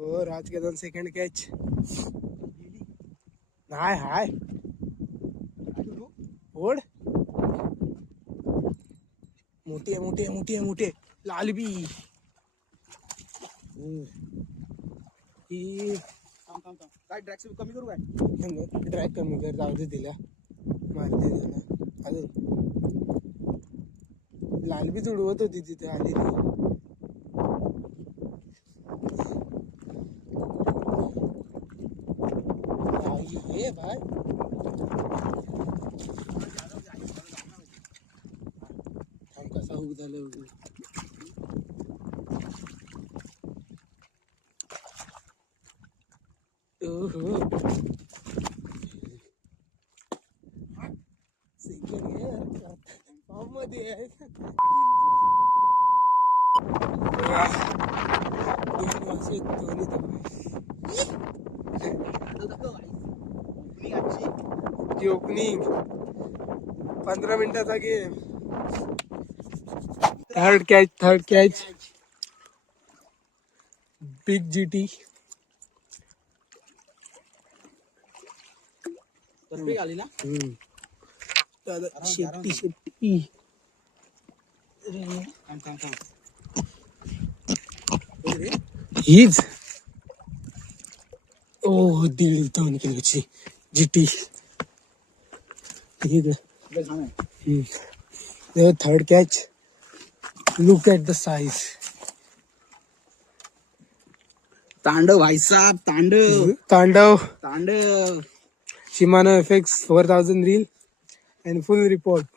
हो राज Kedar second catch. हाय हाय ओढ मोठी आहे मोठी आहे मोठी आहे मोठी आहे. लालबी ही काय ड्रॅक्स कमी करू काय? ड्रॅग कमी कर जाऊ दे तिला मारते त्याला अजून. लालबीच उडवत होती तिथे आलेली. हे भाई थांब कसा हुक झालं. सेकंड इयर फॉर्म मध्ये आहे. ती ओपनिंग 15 मिनिटाचा game. Third catch big GT. आली ना. शेट्टी हीच. ओ 1.5 किलोची GT. Third catch. Look at the size. तांडव भाई साहब तांडव तांडव. तांडव. Shimano FX 4000 reel and full report.